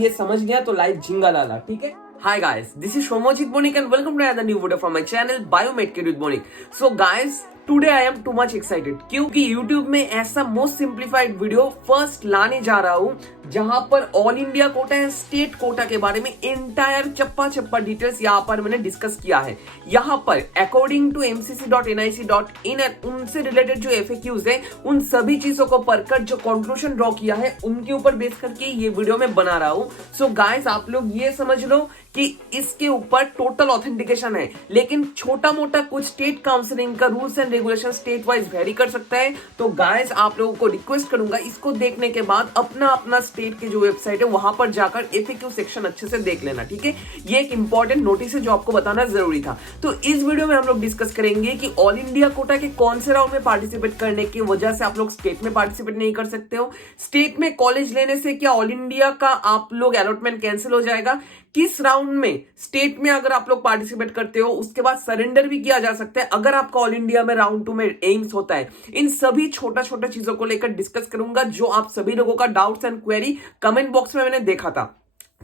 ये समझ गया तो लाइव झिंगा लाला, ठीक है। Hi guys, this is Shomojit Bonik and welcome to another new video from my channel Biomed Kid with Bonik. So guys, today I am too much excited क्योंकि YouTube में ऐसा मोस्ट सिंप्लीफाइड वीडियो फर्स्ट लाने जा रहा हूँ जहां पर all India quota and state Kota के बारे में एंटायर चप्पा डिटेल्स यहाँ पर मैंने डिस्कस किया है। यहाँ पर अकॉर्डिंग टू mcc.nic.in उनसे रिलेटेड जो FAQs है उन सभी चीजों को पढ़कर जो कंक्लूजन ड्रॉ किया है उनके ऊपर बेस करके ये वीडियो में बना रहा हूँ। सो गाइस, आप लोग ये समझ लो कि इसके ऊपर टोटल ऑथेंटिकेशन है, लेकिन छोटा मोटा कुछ स्टेट काउंसिलिंग का rules and regulation state wise very कर सकता है। तो गाइस, आप लोगों को रिक्वेस्ट करूंगा इसको देखने के बाद अपना अपना स्टेट की जो वेबसाइट है वहां पर जाकर FAQ सेक्शन अच्छे से देख लेना, ठीक है। ये एक इंपॉर्टेंट नोटिस है जो आपको बताना जरूरी था। तो इस वीडियो में हम लोग डिस्कस करेंगे कि ऑल इंडिया कोटा के कौन से राउंड में पार्टिसिपेट करने की वजह से आप लोग स्टेट में पार्टिसिपेट नहीं कर सकते हो, स्टेट में कॉलेज लेने से क्या ऑल इंडिया का आप लोग अलॉटमेंट कैंसिल हो जाएगा, किस राउंड में स्टेट में अगर आप लोग पार्टिसिपेट करते हो उसके बाद सरेंडर भी किया जा सकता है अगर आपका ऑल इंडिया में राउंड 2 में एम्स होता है। इन सभी छोटा छोटा चीजों को लेकर डिस्कस करूंगा जो आप सभी लोगों का doubts and query comment box में मैंने देखा था,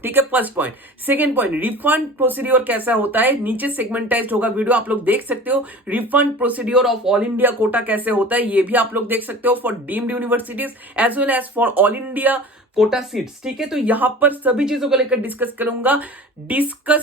ठीक है। First point. Second point, refund procedure कैसा होता है, नीचे सेगमेंटाइज्ड होगा वीडियो, आप लोग देख सकते हो। Refund procedure of all India Kota कैसे होता है ये भी आप लोग देख सकते हो for deemed universities as well as for all India quota seats, ठीक है। तो यहां पर सभी चीजों को लेकर डिस्कस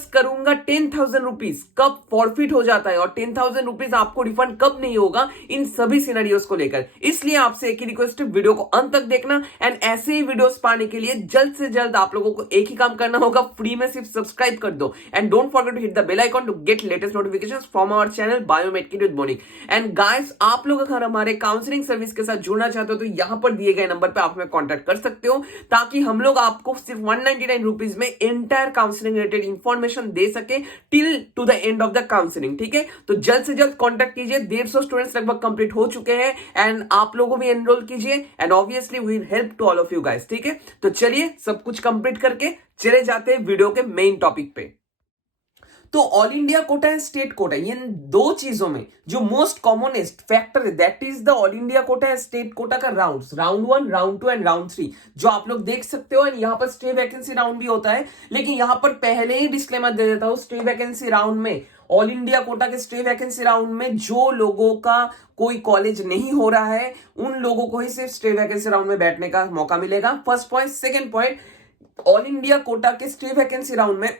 करूंगा 10,000 रुपीज कब फॉरफिट हो जाता है और 10,000 रुपीज आपको रिफंड कब नहीं होगा, इन सभी सिनेरियोस को लेकर। इसलिए आपसे एक ही रिक्वेस्ट है, वीडियो को अंत तक देखना एंड ऐसे ही वीडियोस पाने के लिए जल्द से जल्द आप लोगों को एक ही काम करना होगा, फ्री में सिर्फ सब्सक्राइब कर दो and don't forget to hit the bell icon to get latest notifications from our channel biomed kid with Bonik. And guys, आप लोग अगर हमारे काउंसलिंग सर्विस के साथ जुड़ना चाहते हो तो यहां पर दिए गए नंबर पर आप हमें कॉन्टैक्ट कर सकते हो ताकि हम लोग आपको सिर्फ 199 रुपीज में एंटायर काउंसलिंग रिलेटेड इंफॉर्मेशन दे सके till two the end of the counselling, ठीक है। तो जल्द से जल्द कांटेक्ट कीजिए, 150 स्टूडेंट्स लगभग कंप्लीट हो चुके हैं एंड आप लोगों भी एनरोल कीजिए and obviously we will help to all of you guys, ठीक है। तो चलिए सब कुछ कंप्लीट करके चले जाते हैं वीडियो के मेन टॉपिक पे। तो all India quota and state quota, इन दो चीजों में जो मोस्ट कॉमनेस्ट फैक्टर है that is the all India quota and state quota का rounds, round 1, round 2 and round 3 जो आप लोग देख सकते हो। एंड यहाँ पर स्टे वैकेंसी राउंड भी होता है, लेकिन यहाँ पर पहले ही डिस्क्लेमर दे देता हूँ, स्टे वैकेंसी राउंड में ऑल इंडिया कोटा के स्टे वैकेंसी राउंड में जो लोगों का कोई कॉलेज नहीं हो रहा है उन लोगों को ही सिर्फ स्टे वैकेंसी राउंड में बैठने का मौका मिलेगा। First point. Second point, all India Kota के स्टे वैकेंसी राउंड में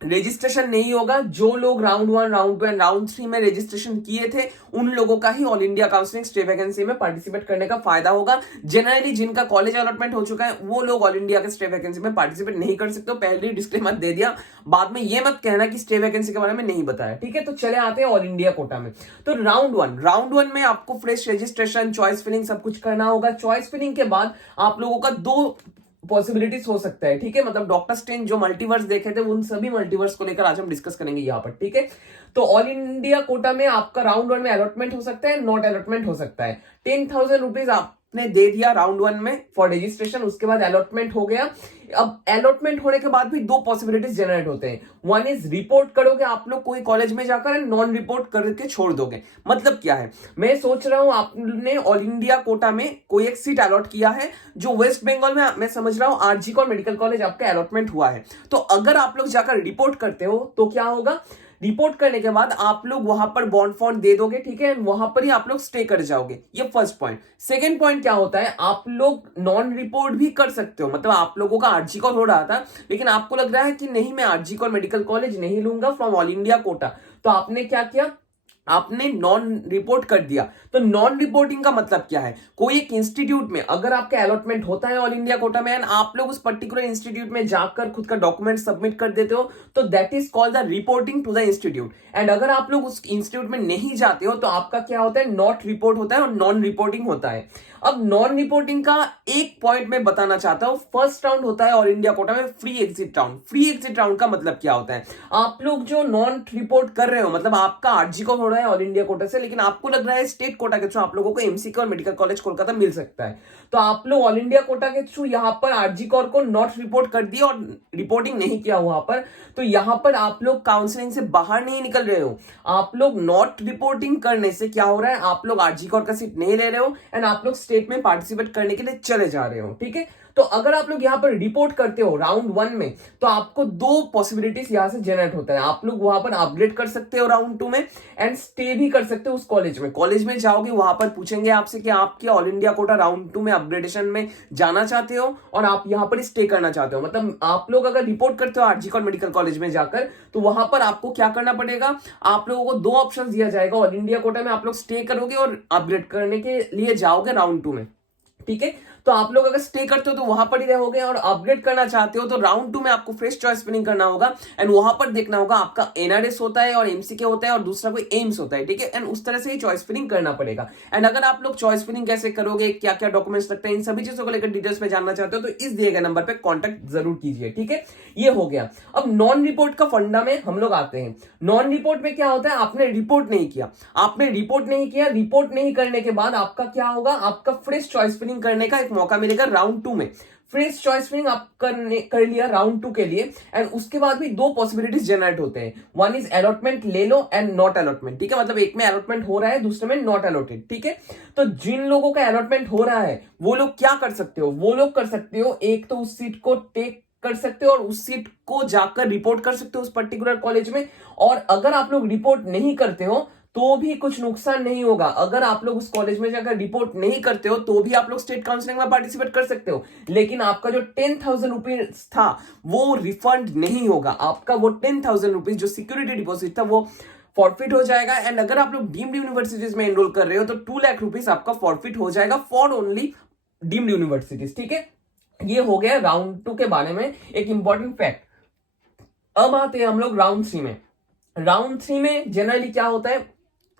रजिस्ट्रेशन नहीं होगा। जो लोग राउंड 1, राउंड 2 एंड राउंड 3 में रजिस्ट्रेशन किए थे उन लोगों का ही all India counselling stay vacancy में पार्टिसिपेट करने का फायदा होगा। जनरली जिनका कॉलेज अलॉटमेंट हो चुका है वो लोग ऑल इंडिया के स्टे वैकेंसी में पार्टिसिपेट नहीं कर सकते। पहले ही डिस्क्लेमर दे दिया, बाद में ये मत कहना कि स्टे वैकेंसी के बारे में नहीं बताया, ठीक है। तो चले आते हैं ऑल इंडिया कोटा में। तो राउंड 1 में आपको फ्रेश रजिस्ट्रेशन, चॉइस फिलिंग सब कुछ करना होगा। चॉइस फिलिंग के बाद आप लोगों का 2 पॉसिबिलिटीज हो सकता है, ठीक है। मतलब डॉक्टर स्ट्रेंज जो मल्टीवर्स देखे थे उन सभी मल्टीवर्स को लेकर आज हम डिस्कस करेंगे यहाँ पर, ठीक है। तो ऑल इंडिया कोटा में आपका राउंड 1 में अलॉटमेंट हो सकता है, नॉट अलॉटमेंट हो सकता है। 10,000 रुपीज आपने दे दिया राउंड 1 में फॉर रजिस्ट्रेशन, उसके बाद अलॉटमेंट हो गया। अब अलॉटमेंट होने के बाद भी 2 पॉसिबिलिटीज जनरेट होते हैं। वन इज रिपोर्ट करोगे आप लोग कोई कॉलेज में जाकर एंड नॉन रिपोर्ट करके छोड़ दोगे। मतलब क्या है, मैं सोच रहा हूं आपने ऑल इंडिया कोटा में कोई एक सीट अलॉट किया है जो वेस्ट बंगाल में, मैं समझ रहा हूं आरजी कॉर मेडिकल कॉलेज आपका अलॉटमेंट हुआ है। तो अगर आप लोग जाकर रिपोर्ट करते हो तो क्या होगा, रिपोर्ट करने के बाद आप लोग वहां पर बॉन्ड फॉन्ड दे दोगे, ठीक है, वहां पर ही आप लोग स्टे कर जाओगे। ये फर्स्ट पॉइंट। सेकंड पॉइंट क्या होता है, आप लोग नॉन रिपोर्ट भी कर सकते हो। मतलब आप लोगों का आरजी कॉर हो रहा था लेकिन आपको लग रहा है कि नहीं मैं आरजी कॉर मेडिकल कॉलेज नहीं लूंगा फ्रॉम ऑल इंडिया कोटा, तो आपने क्या किया, आपने नॉन रिपोर्ट कर दिया। तो नॉन रिपोर्टिंग का मतलब क्या है, कोई एक इंस्टीट्यूट में अगर आपका अलॉटमेंट होता है ऑल इंडिया कोटा में एंड आप लोग उस पर्टिकुलर इंस्टीट्यूट में जाकर खुद का डॉक्यूमेंट सबमिट कर देते हो तो that is called the reporting to the institute. And अगर आप लोग उस इंस्टीट्यूट में नहीं जाते हो तो आपका क्या होता है, नॉट रिपोर्ट होता है और नॉन रिपोर्टिंग होता है। अब नॉन रिपोर्टिंग का एक पॉइंट मैं बताना चाहता हूं। फर्स्ट राउंड होता है ऑल इंडिया कोटा में free exit round. Free exit round का मतलब क्या होता है, आप लोग जो नॉन रिपोर्ट कर रहे हो, मतलब आपका आरजी को हो रहा है ऑल इंडिया कोटा से लेकिन आपको लग रहा है स्टेट कोटा के थ्रू आप लोगों को एमसीके और मेडिकल कॉलेज कोलकाता मिल सकता है, तो आप लोग ऑल इंडिया कोटा के थ्रू यहाँ पर आरजी कॉर को नॉट रिपोर्ट कर दिया और रिपोर्टिंग नहीं किया वहां पर, तो यहां पर आप लोग काउंसलिंग से बाहर नहीं निकल रहे हो। आप लोग नॉट रिपोर्टिंग करने से क्या हो रहा है, आप लोग आरजी कॉर का सीट नहीं ले रहे हो एंड आप लोग स्टेट में पार्टिसिपेट करने के लिए चले जा रहे हो, ठीक है। तो अगर आप लोग यहाँ पर रिपोर्ट करते हो राउंड 1 में, तो आपको दो पॉसिबिलिटीज यहाँ से जनरेट होता है। आप लोग वहां पर अपग्रेड कर सकते हो राउंड 2 में एंड स्टे भी कर सकते हो उस कॉलेज में जाओगे, वहां पर पूछेंगे आपसे कि आप क्या ऑल इंडिया कोटा राउंड 2 में अपग्रेडेशन में जाना चाहते हो और आप यहाँ पर स्टे करना चाहते हो। मतलब आप लोग अगर रिपोर्ट करते हो आरजी कॉर मेडिकल कॉलेज में जाकर, तो वहां पर आपको क्या करना पड़ेगा, आप लोगों को दो ऑप्शन दिया जाएगा। ऑल इंडिया कोटा में आप लोग स्टे करोगे और अपग्रेड करने के लिए जाओगे राउंड 2 में, ठीक है। तो आप लोग अगर स्टे करते हो तो वहां पर ही रहोगे, और अपग्रेड करना चाहते हो तो राउंड 2 में आपको फ्रेश चॉइस फिलिंग करना होगा एंड वहां पर देखना होगा आपका एनआरएस होता है और एमसीके होता है और दूसरा कोई एम्स होता है, ठीक है। एंड उस तरह से ही चॉइस फिलिंग करना पड़ेगा। एंड अगर आप लोग चॉइस फिलिंग कैसे करोगे, क्या क्या डॉक्यूमेंट्स लगते हैं, इन सभी चीजों को लेकर डिटेल्स में जानना चाहते हो तो इस दिए गए नंबर पर कॉन्टेक्ट जरूर कीजिए, ठीक है। ये हो गया। अब नॉन रिपोर्ट का फंडा में हम लोग आते हैं। नॉन रिपोर्ट में क्या होता है, आपने रिपोर्ट नहीं किया, रिपोर्ट नहीं करने के बाद आपका क्या होगा, आपका फ्रेश चॉइस फिलिंग करने का एक मौका मिलेगा राउंड 2 में। फ्रेश चॉइस फिलिंग आप कर लिया राउंड 2 के लिए, एंड उसके बाद भी दो पॉसिबिलिटीज जनरेट होते हैं। वन इज अलॉटमेंट ले लो एंड नॉट अलॉटमेंट, ठीक है। मतलब एक में अलॉटमेंट हो रहा है, दूसरे में नॉट अलॉटेड, ठीक है। तो जिन लोगों का अलॉटमेंट हो रहा है वो लोग क्या कर सकते हो, वो लोग कर सकते हो एक तो उस सीट को टेक कर सकते हो और उस सीट को जाकर रिपोर्ट कर सकते हो उस पर्टिकुलर कॉलेज में। और अगर आप लोग रिपोर्ट नहीं करते हो तो भी कुछ नुकसान नहीं होगा। अगर आप लोग उस कॉलेज में जाकर रिपोर्ट नहीं करते हो तो भी आप लोग स्टेट काउंसलिंग में पार्टिसिपेट कर सकते हो, लेकिन आपका जो 10,000 रुपीज था वो रिफंड नहीं होगा। आपका वो 10,000 रुपीज जो सिक्योरिटी डिपॉजिट था वो फॉरफिट हो जाएगा। एंड अगर आप लोग डीम्ड यूनिवर्सिटीज में एनरोल कर रहे हो तो 2 लाख रुपीज आपका फॉरफिट हो जाएगा फॉर ओनली डीम्ड यूनिवर्सिटीज, ठीक है। ये हो गया राउंड 2 के बारे में एक इंपॉर्टेंट फैक्ट। अब आते हैं हम लोग राउंड 3 में। राउंड 3 में जनरली क्या होता है,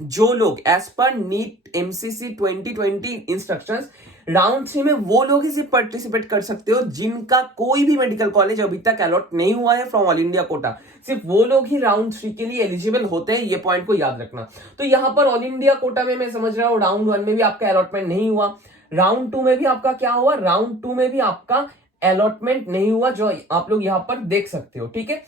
जो लोग as per NEET MCC 2020 instructions, round 3 में वो लोग ही सिर्फ पार्टिसिपेट कर सकते हो जिनका कोई भी मेडिकल कॉलेज अभी तक अलॉट नहीं हुआ है फ्रॉम ऑल इंडिया कोटा। सिर्फ वो लोग ही राउंड 3 के लिए एलिजिबल होते हैं, ये पॉइंट को याद रखना। तो यहां पर ऑल इंडिया कोटा में मैं समझ रहा हूं राउंड 1 में भी आपका अलॉटमेंट नहीं हुआ, राउंड 2 में भी आपका क्या हुआ, राउंड 2 में भी आपका अलॉटमेंट नहीं हुआ, जो आप लोग यहां पर देख सकते हो, ठीक है।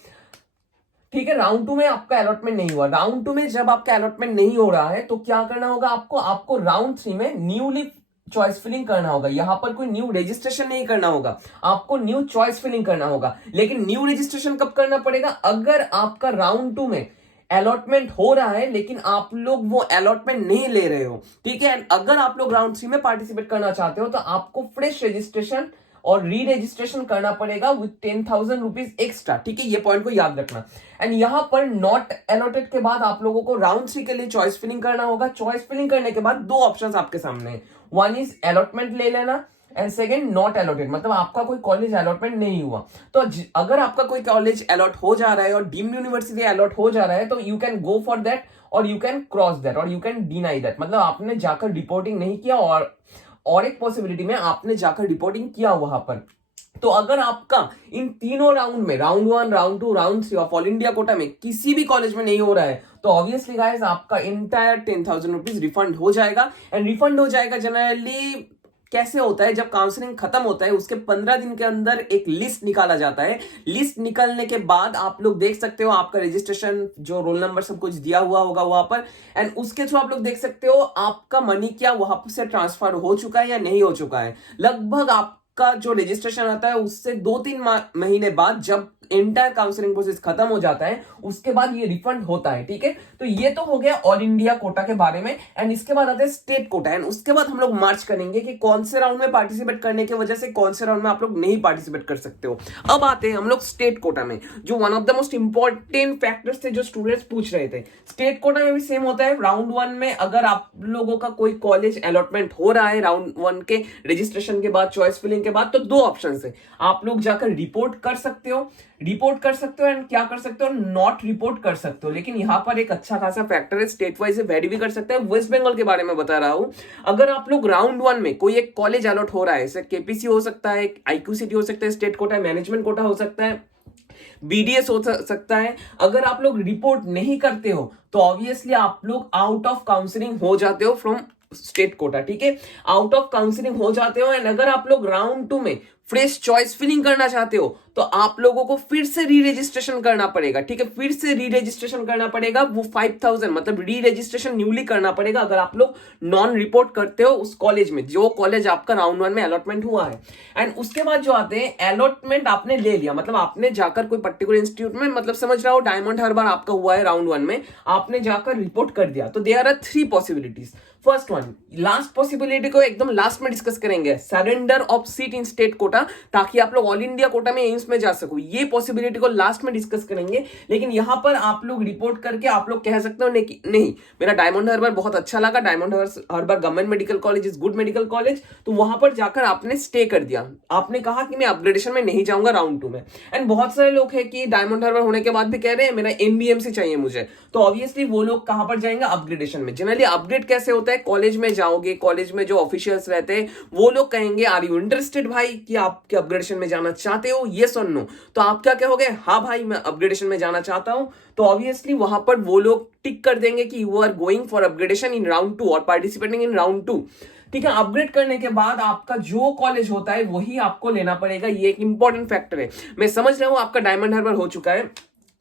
ठीक है, राउंड 2 में आपका अलॉटमेंट नहीं हुआ। राउंड 2 में जब आपका अलॉटमेंट नहीं हो रहा है तो क्या करना होगा आपको राउंड 3 में न्यूली चॉइस फिलिंग करना होगा। यहां पर कोई न्यू रजिस्ट्रेशन नहीं करना होगा, आपको न्यू चॉइस फिलिंग करना होगा। लेकिन न्यू रजिस्ट्रेशन कब करना पड़ेगा, अगर आपका राउंड 2 में अलॉटमेंट हो रहा है लेकिन आप लोग वो अलॉटमेंट नहीं ले रहे हो, ठीक है। अगर आप लोग राउंड 3 में पार्टिसिपेट करना चाहते हो तो आपको फ्रेश रजिस्ट्रेशन और री रजिस्ट्रेशन करना पड़ेगा विद 10,000 रुपीज एक्स्ट्रा, ठीक है। ये पॉइंट को याद रखना। एंड यहां पर नॉट अलॉटेड के बाद आप लोगों को राउंड 3 के लिए चॉइस फिलिंग करना होगा। चॉइस फिलिंग करने के बाद दो ऑप्शंस आपके सामने हैं, वन इज अलॉटमेंट ले लेना एंड सेकेंड नॉट अलॉटेड, मतलब आपका कोई कॉलेज अलॉटमेंट नहीं हुआ। तो अगर आपका कोई कॉलेज अलॉट हो जा रहा है और डीम्ड यूनिवर्सिटी अलॉट हो जा रहा है तो you can go for that और यू कैन क्रॉस दैट और यू कैन डिनाई दैट। मतलब आपने जाकर रिपोर्टिंग नहीं किया और एक पॉसिबिलिटी में आपने जाकर रिपोर्टिंग किया वहां पर। तो अगर आपका इन तीनों राउंड में, round 1, round 2, round 3 of all India Kota में किसी भी कॉलेज में नहीं हो रहा है तो ऑब्वियसली गाइस आपका इंटायर 10,000 रुपीज रिफंड हो जाएगा। एंड रिफंड हो जाएगा जनरली कैसे होता है, जब काउंसलिंग खत्म होता है उसके 15 दिन के अंदर एक लिस्ट निकाला जाता है। लिस्ट निकलने के बाद आप लोग देख सकते हो आपका रजिस्ट्रेशन, जो रोल नंबर सब कुछ दिया हुआ होगा वहां पर, एंड उसके थ्रू आप लोग देख सकते हो आपका मनी क्या वहां से ट्रांसफर हो चुका है या नहीं हो चुका है। लगभग आपका जो रजिस्ट्रेशन आता है उससे 2-3 महीने बाद जब एंटायर काउंसलिंग प्रोसेस खत्म हो जाता है उसके बाद ये रिफंड होता है, ठीक है। तो ये तो हो गया ऑल इंडिया कोटा के बारे में। एंड इसके बाद आता है स्टेट कोटा, एंड उसके बाद हम लोग मार्च करेंगे कि कौन से राउंड में पार्टिसिपेट करने की वजह से कौन से राउंड में आप लोग नहीं पार्टिसिपेट कर सकते हो। अब आते हैं हम लोग स्टेट कोटा में, जो one of the most important factors थे जो स्टूडेंट्स पूछ रहे थे। स्टेट कोटा में भी सेम होता है। राउंड 1 में अगर आप लोगों का कोई कॉलेज अलॉटमेंट हो रहा है राउंड 1 के रजिस्ट्रेशन के बाद, चॉइस फिलिंग के बाद, तो दो ऑप्शन है। आप लोग जाकर रिपोर्ट कर सकते हो एंड क्या कर सकते हो, नॉट रिपोर्ट कर सकते हो। लेकिन यहां पर एक अच्छा खासा फैक्टर है, स्टेट वाइज से वेरी भी कर सकते हैं। वेस्ट बंगाल के बारे में बता रहा हूं, अगर आप लोग राउंड 1 में कोई एक कॉलेज अलॉट हो रहा है, जैसे केपीसी हो सकता है, आईक्यूसीटी हो सकता है, स्टेट कोटा मैनेजमेंट कोटा हो सकता है, बीडीएस हो सकता है, अगर आप लोग रिपोर्ट नहीं करते हो तो ऑब्वियसली आप लोग आउट ऑफ काउंसलिंग हो जाते हो फ्रॉम स्टेट कोटा, ठीक है। आउट ऑफ काउंसलिंग हो जाते हो। एंड अगर आप लोग राउंड 2 में फ्रेश चॉइस फिलिंग करना चाहते हो तो आप लोगों को फिर से री रजिस्ट्रेशन करना पड़ेगा, ठीक है, फिर से री रजिस्ट्रेशन करना पड़ेगा। वो 5000 मतलब री रजिस्ट्रेशन न्यूली करना पड़ेगा अगर आप लोग नॉन रिपोर्ट करते हो उस कॉलेज में, जो कॉलेज आपका राउंड 1 में अलॉटमेंट हुआ है। एंड उसके बाद जो आते हैं, अलॉटमेंट आपने ले लिया, मतलब आपने जाकर कोई पर्टिकुलर इंस्टीट्यूट में, मतलब समझ रहा हो डायमंड हार्बर आपका हुआ है राउंड 1 में, आपने जाकर रिपोर्ट कर दिया। तो there are 3 possibilities. First one, last possibility को एकदम लास्ट में डिस्कस करेंगे, surrender of seat in state quota, ताकि आप लोग ऑल इंडिया कोटा में एम्स में जा सको। ये पॉसिबिलिटी को लास्ट में डिस्कस करेंगे। लेकिन यहां पर आप लोग रिपोर्ट करके आप लोग कह सकते हो नहीं मेरा डायमंड हार्बर बहुत अच्छा लगा, Diamond Harbour government medical college is good medical college, तो वहां पर जाकर आपने स्टे कर दिया। आपने कहा कि मैं अपग्रेडेशन में नहीं जाऊंगा राउंड 2 में। एंड बहुत सारे लोग हैं कि डायमंड हार्बर होने के बाद भी कह रहे हैं मेरा एनबीएमसी चाहिए मुझे, तो ऑब्वियसली वो लोग कहां पर जाएंगे, अपग्रेडेशन में। जनरली अपग्रेड कैसे होता है, कॉलेज में जाओगे, कॉलेज में जो ऑफिशियल्स रहते हैं वो लोग कहेंगे आर यू इंटरेस्टेड भाई, कि आप अपग्रेडेशन में जाना चाहते हो, यस और नो। तो आप क्या कहोगे, हाँ भाई मैं अपग्रेडेशन में जाना चाहता हूं। तो ऑब्वियसली वहां पर वो लोग टिक कर देंगे कि you are going for upgradation in round 2 और पार्टिसिपेटिंग इन राउंड 2। ठीक है, अपग्रेड करने के बाद आपका जो कॉलेज होता है वही आपको लेना पड़ेगा। ये एक इंपॉर्टेंट फैक्टर है। मैं समझ रहा हूं आपका डायमंड हार्बर हो चुका है,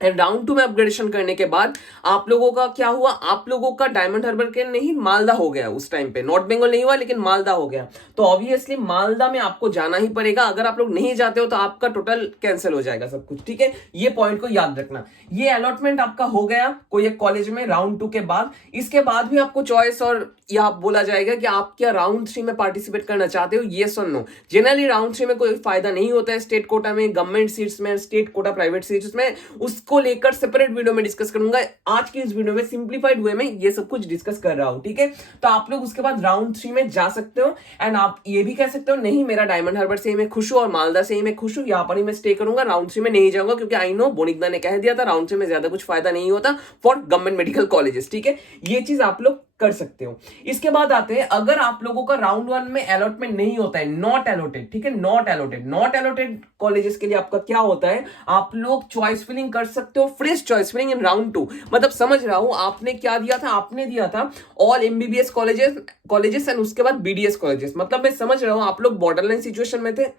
एंड राउंड 2 में अपग्रेडेशन करने के बाद आप लोगों का क्या हुआ, आप लोगों का डायमंड हार्बर के नहीं मालदा हो गया उस टाइम पे, नॉर्थ बंगाल नहीं हुआ लेकिन मालदा हो गया। तो ऑब्वियसली मालदा में आपको जाना ही पड़ेगा। अगर आप लोग नहीं जाते हो तो आपका टोटल कैंसिल हो जाएगा सब कुछ, ठीक है। ये पॉइंट को याद रखना। ये अलॉटमेंट आपका हो गया कोई एक कॉलेज में राउंड 2 के बाद। इसके बाद भी आपको चॉइस और या बोला जाएगा कि आप क्या राउंड 3 में पार्टिसिपेट करना चाहते हो, येस और नो। जनरली राउंड 3 में कोई फायदा नहीं होता है स्टेट कोटा में, गवर्नमेंट सीट्स में, स्टेट कोटा प्राइवेट सीट्स में, उसको लेकर सेपरेट वीडियो में डिस्कस करूंगा। आज की इस वीडियो में सिंप्लीफाइड वे में ये सब कुछ डिस्कस कर रहा हूं, ठीक है। तो आप लोग उसके बाद राउंड 3 में जा सकते हो। एंड आप ये भी कह सकते हो नहीं मेरा डायमंड हार्बर से ही मैं खुश हूं और मालदा से ही मैं खुश हूं, यहां पर ही मैं स्टे करूंगा, राउंड 3 में नहीं जाऊंगा, क्योंकि आई नो बोनिकदा ने कह दिया था राउंड 3 में ज्यादा कुछ फायदा नहीं होता फॉर गवर्नमेंट मेडिकल कॉलेजेस, ठीक है। ये चीज आप लोग कर सकते हो। इसके बाद आते हैं, अगर आप लोगों का राउंड 1 में अलॉटमेंट नहीं होता है, नॉट अलॉटेड, ठीक है, नॉट अलॉटेड कॉलेजेस के लिए आपका क्या होता है, आप लोग चॉइस फिलिंग कर सकते हो, fresh choice filling in round 2। मतलब समझ रहा हूं आपने क्या दिया था, आपने दिया था ऑल एमबीबीएस कॉलेजेस एंड उसके बाद बीडीएस कॉलेजेस। मतलब मैं समझ रहा हूं आप लोग बॉर्डरलाइन सिचुएशन में थे।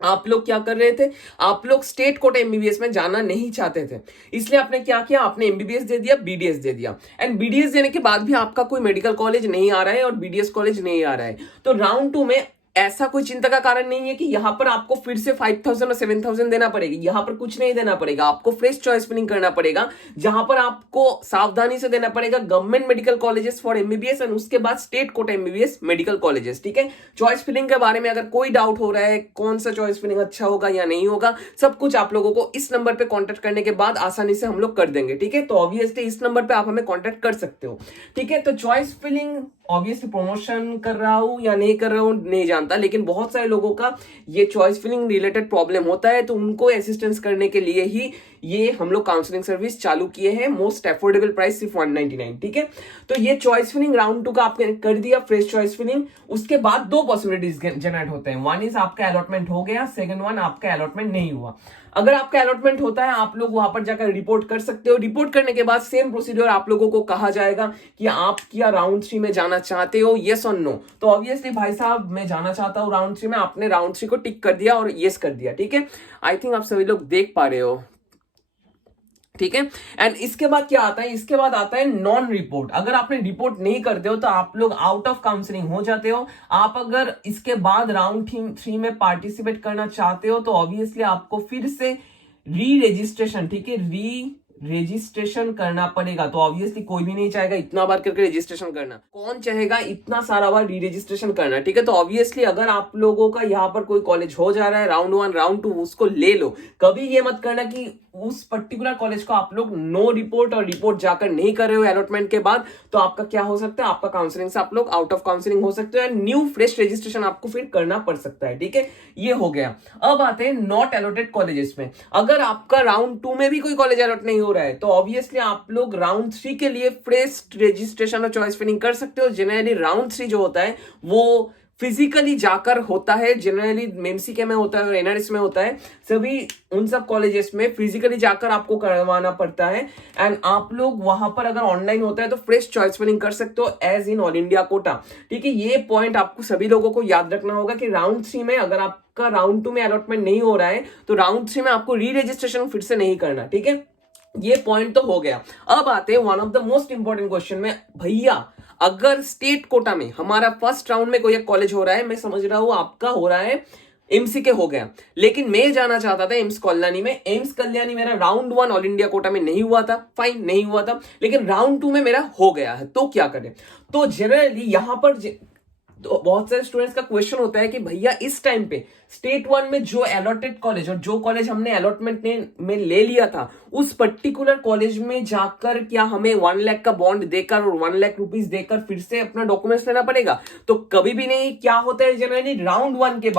आप लोग क्या कर रहे थे, आप लोग स्टेट कोटा एमबीबीएस में जाना नहीं चाहते थे, इसलिए आपने क्या किया, आपने एमबीबीएस दे दिया, बीडीएस दे दिया। एंड बीडीएस देने के बाद भी आपका कोई मेडिकल कॉलेज नहीं आ रहा है और बीडीएस कॉलेज नहीं आ रहा है, तो राउंड 2 में ऐसा कोई चिंता का कारण नहीं है कि यहां पर आपको फिर से 5000 और 7000 देना पड़ेगा। यहां पर कुछ नहीं देना पड़ेगा, आपको फ्रेश चॉइस फिलिंग करना पड़ेगा, जहां पर आपको सावधानी से देना पड़ेगा government medical colleges for MBBS and उसके बाद state quota MBBS medical colleges, ठीक है। चॉइस फिलिंग के बारे में अगर कोई डाउट हो रहा है कौन सा चॉइस फिलिंग अच्छा होगा या नहीं होगा, सब कुछ आप लोगों को इस नंबर पर कॉन्टेक्ट करने के बाद आसानी से हम लोग कर देंगे, ठीक है। तो ऑब्वियसली इस नंबर पर आप हमें कॉन्टेक्ट कर सकते हो, ठीक है। तो चॉइस फिलिंग ऑब्वियसली प्रमोशन कर रहा हूं या नहीं कर रहा हूं नहीं जानता, लेकिन बहुत सारे लोगों का ये चॉइस फिलिंग रिलेटेड प्रॉब्लम होता है, तो उनको असिस्टेंस करने के लिए ही ये हम लोग काउंसलिंग सर्विस चालू किए हैं। मोस्ट अफोर्डेबल प्राइस सिर्फ 199, ठीक है। तो ये चॉइस फिलिंग राउंड 2 का आपने कर दिया, फ्रेश चॉइस फिलिंग। उसके बाद 2 पॉसिबिलिटीज जनरेट होते हैं, वन इज आपका अलॉटमेंट हो गया, सेकंड वन आपका अलॉटमेंट नहीं हुआ। अगर आपका अलॉटमेंट होता है आप लोग वहां पर जाकर रिपोर्ट कर सकते हो। रिपोर्ट करने के बाद सेम प्रोसीड्योर आप लोगों को कहा जाएगा कि आप क्या राउंड 3 में जाना चाहते हो, यस और नो। तो ऑब्वियसली भाई साहब मैं जाना चाहता हूं राउंड 3 में, आपने राउंड 3 को टिक कर दिया और यस कर दिया, ठीक है। आई थिंक आप सभी लोग देख पा रहे हो, ठीक है। एंड इसके बाद क्या आता है, इसके बाद आता है नॉन रिपोर्ट। अगर आपने रिपोर्ट नहीं करते हो तो आप लोग आउट ऑफ काउंसलिंग हो जाते हो। आप अगर इसके बाद राउंड 3 में पार्टिसिपेट करना चाहते हो तो ऑब्वियसली आपको फिर से री रजिस्ट्रेशन, ठीक है, री रजिस्ट्रेशन करना पड़ेगा। तो ऑब्वियसली कोई भी नहीं चाहेगा इतना बार करके रजिस्ट्रेशन करना, कौन चाहेगा इतना सारा बार री रजिस्ट्रेशन करना, ठीक है। तो ऑब्वियसली अगर आप लोगों का यहाँ पर कोई कॉलेज हो जा रहा है राउंड 1 राउंड 2 उसको ले लो। कभी ये मत करना कि उस पर्टिकुलर कॉलेज को आप लोग नो रिपोर्ट और रिपोर्ट जाकर नहीं कर रहे हो अलॉटमेंट के बाद, तो आपका क्या हो सकता है, आपका काउंसलिंग से आप लोग आउट ऑफ काउंसलिंग हो सकते हो, न्यू फ्रेश रजिस्ट्रेशन आपको फिर करना पड़ सकता है, ठीक है। ये हो गया। अब आते हैं नॉट अलॉटेड कॉलेजेस में। अगर आपका राउंड 2 में भी कोई कॉलेज अलॉट नहीं हो रहा है तो ऑब्वियसली आप लोग राउंड 3 के लिए फ्रेश रजिस्ट्रेशन और चॉइस फिलिंग कर सकते हो। जनरली राउंड 3 जो होता है वो फिजिकली जाकर होता है, जनरली एमसीके में होता है और एनआरएस में होता है, सभी उन सब कॉलेजेस में फिजिकली जाकर आपको करवाना पड़ता है। एंड आप लोग वहां पर अगर ऑनलाइन होता है तो फ्रेश चॉइस फिलिंग कर सकते हो as in all India quota. ठीक है, ये पॉइंट आपको सभी लोगों को याद रखना होगा कि राउंड 3 में अगर आपका राउंड 2 में अलॉटमेंट नहीं हो रहा है तो राउंड 3 में आपको री रजिस्ट्रेशन फिर से नहीं करना। ठीक है, ये पॉइंट तो हो गया। अब आते हैं one of the most important question में, भैया अगर स्टेट कोटा में हमारा फर्स्ट राउंड में कोई एक कॉलेज हो रहा है, मैं समझ रहा हूं आपका हो रहा है एमसीके हो गया, लेकिन मैं जाना चाहता था एम्स कल्याणी में। एम्स कल्याणी मेरा राउंड 1 ऑल इंडिया कोटा में नहीं हुआ था, फाइन नहीं हुआ था, लेकिन राउंड 2 में मेरा हो गया है, तो क्या करें। तो जनरली यहां पर तो बहुत सारे स्टूडेंट्स का क्वेश्चन होता है कि भैया इस टाइम पे स्टेट 1 में जो अलॉटेड कॉलेज और जो कॉलेज हमने अलॉटमेंट में ले लिया था उस पर्टिकुलर कॉलेज में जाकर क्या हमें 1 लाख का बॉन्ड देकर और 1 लाख रुपीस देकर फिर से अपना डॉक्यूमेंट्स लेना पड़ेगा? तो कभी भी नहीं। क्या होता है जनरली राउंड 1 के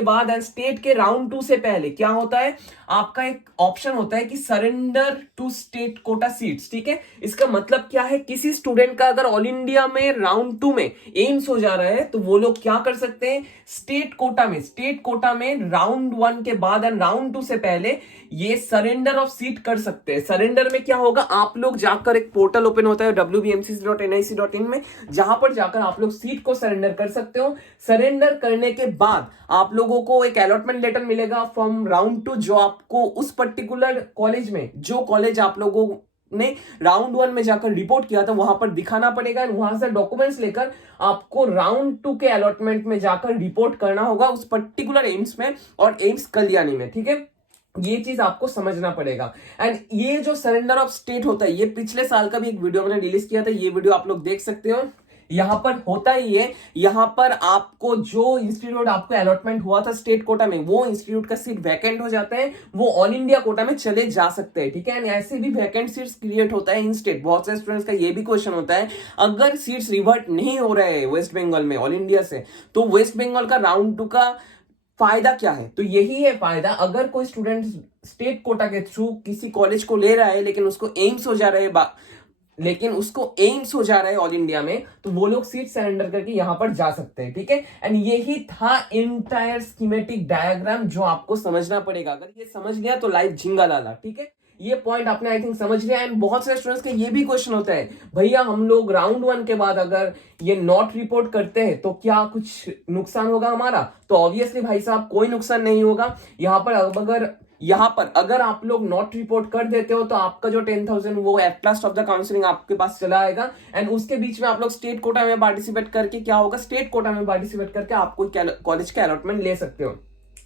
बाद एंड स्टेट के राउंड 2 से पहले क्या होता है, आपका एक ऑप्शन होता है कि surrender to state quota seats. ठीक है, इसका मतलब क्या है, किसी स्टूडेंट का अगर ऑल इंडिया में राउंड 2 में एम्स हो जा रहा है तो वो लोग क्या कर सकते हैं, स्टेट कोटा में राउंड 1 के बाद एंड राउंड 2 से पहले ये सरेंडर ऑफ सीट कर सकते हैं। सरेंडर में क्या होगा, आप लोग जाकर एक पोर्टल ओपन होता है wbmcc.nic.in में, जहां पर जाकर आप लोग सीट को सरेंडर कर सकते हो। सरेंडर करने के बाद आप लोगों को एक अलॉटमेंट लेटर मिलेगा फ्रॉम राउंड 2, जो आपको उस पर्टिकुलर कॉलेज में, जो कॉलेज आप लोगों ने राउंड 1 में जाकर रिपोर्ट किया था वहां पर दिखाना पड़ेगा। वहां से डॉक्यूमेंट्स लेकर आपको राउंड 2 के अलॉटमेंट में जाकर रिपोर्ट करना होगा उस पर्टिकुलर एम्स में और एम्स कल्याणी में। ठीक है, ये चीज आपको समझना पड़ेगा। एंड ये जो सरेंडर ऑफ स्टेट होता है, ये पिछले साल का भी एक वीडियो मैंने रिलीज किया था, ये वीडियो आप लोग देख सकते हो। यहां पर होता ही है, यहां पर आपको जो इंस्टीट्यूट आपको अलॉटमेंट हुआ था स्टेट कोटा में, वो इंस्टीट्यूट का सीट वैकेंट हो जाता है, वो ऑल इंडिया कोटा में चले जा सकते हैं। ठीक है, ऐसे भी वैकेंट सीट्स क्रिएट होता है इन स्टेट। बहुत सारे स्टूडेंट्स का ये भी क्वेश्चन होता है, अगर सीट्स रिवर्ट नहीं हो रहे हैं वेस्ट बंगाल में ऑल इंडिया से, तो वेस्ट बंगाल का राउंड 2 का फायदा क्या है? तो यही है फायदा, अगर कोई स्टूडेंट स्टेट कोटा के थ्रू किसी कॉलेज को ले रहा है लेकिन उसको एम्स हो जा रहा है ऑल इंडिया में, तो वो लोग सीट सरेंडर करके यहां पर जा सकते हैं। ठीक है, एंड यही था इंटायर स्कीमेटिक डायग्राम जो आपको समझना पड़ेगा। अगर ये समझ लिया तो लाइफ झिंगा लाला। ठीक है, ये पॉइंट आपने आई थिंक समझ लिया। एंड बहुत सारे स्टूडेंट्स के ये भी क्वेश्चन होता है, भैया हम लोग राउंड 1 के बाद अगर ये नॉट रिपोर्ट करते हैं तो क्या कुछ नुकसान होगा हमारा? तो ऑब्वियसली भाई साहब कोई नुकसान नहीं होगा। यहाँ पर अगर आप लोग नॉट रिपोर्ट कर देते हो तो आपका जो 10,000 वो at last of the counselling आपके पास चला आएगा। एंड उसके बीच में आप लोग स्टेट कोटा में पार्टिसिपेट करके क्या होगा, स्टेट कोटा में पार्टिसिपेट करके आपको कॉलेज के अलॉटमेंट ले सकते हो।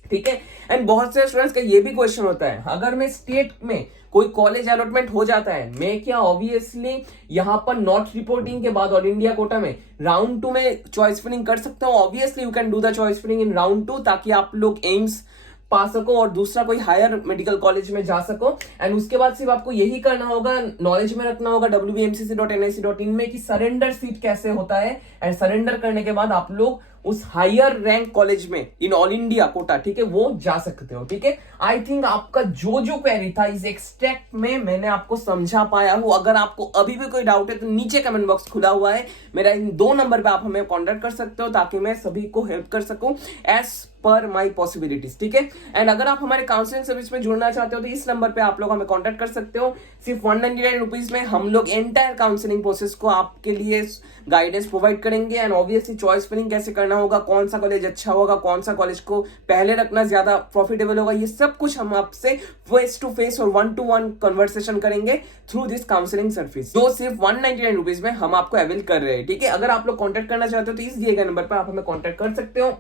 ठीक है, एंड बहुत सारे स्टूडेंट्स का ये भी क्वेश्चन होता है, अगर मैं स्टेट में कोई कॉलेज अलॉटमेंट हो जाता है, मैं क्या ऑब्वियसली यहां पर नॉट रिपोर्टिंग के बाद ऑल इंडिया कोटा में राउंड 2 में चॉइस फिलिंग कर सकता हूं? Obviously you can do the choice filling in round 2 ताकि आप लोग एम्स पा सको और दूसरा कोई हायर मेडिकल कॉलेज में जा सको। एंड उसके बाद सिर्फ आपको यही करना होगा, नॉलेज में रखना होगा wbmcc.nic.in में कि सरेंडर सीट कैसे होता है। एंड सरेंडर करने के बाद आप लोग उस हायर रैंक कॉलेज में इन ऑल इंडिया कोटा, ठीक है, वो जा सकते हो। ठीक है, आई थिंक आपका जो क्वेरी था इस एक्सट्रैक्ट में मैंने आपको समझा पाया हूं। अगर आपको अभी भी कोई डाउट है तो नीचे कमेंट बॉक्स खुला हुआ है मेरा, इन 2 नंबर पे आप हमें कॉन्टेक्ट कर सकते हो ताकि मैं सभी को हेल्प कर सकूं एज पर माई पॉसिबिलिटीज। ठीक है, एंड अगर आप हमारे काउंसलिंग सर्विस में जुड़ना चाहते हो तो इस नंबर पे आप लोग हमें कांटेक्ट कर सकते हो। सिर्फ 199 रुपीज में हम लोग एंटायर काउंसलिंग प्रोसेस को आपके लिए गाइडेंस प्रोवाइड करेंगे। एंड ऑब्वियसली चॉइस फिलिंग कैसे करना होगा, कौन सा कॉलेज अच्छा होगा, कौन सा कॉलेज को पहले रखना ज्यादा प्रॉफिटेबल होगा, ये सब कुछ हम आपसे फेस टू फेस और 1-to-1 कन्वर्सेशन करेंगे थ्रू दिस काउंसलिंग सर्विस, जो सिर्फ 199 रुपीज में हम आपको अवेल कर रहे हैं। ठीक है, अगर आप लोग कॉन्टेक्ट करना चाहते हो तो इस दिए गए नंबर पर आप हमें कॉन्टेक्ट कर सकते हो।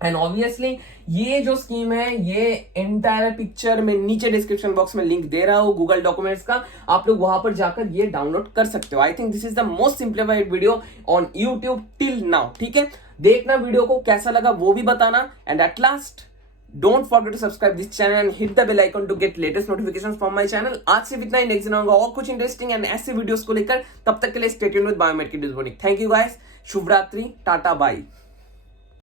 एंड ऑब्वियसली ये जो स्कीम है, ये एंटायर पिक्चर में नीचे डिस्क्रिप्शन बॉक्स में लिंक दे रहा हूं गूगल डॉक्यूमेंट्स का, आप लोग वहां पर जाकर ये डाउनलोड कर सकते हो। I think this is the most simplified video on YouTube till now. ठीक है, देखना वीडियो को कैसा लगा वो भी बताना। And at last don't forget to subscribe this channel and hit the bell icon to get latest notifications from my channel. आज से इतना ही, नेक्स्ट दिन आऊंगा और कुछ इंटरेस्टिंग एंड ऐसे वीडियोस को लेकर। तब तक के लिए स्टे ट्यून्ड विद बायोमेड की डिस्बोनिक। थैंक यू गाइस, शुभ रात्रि, टाटा बाय।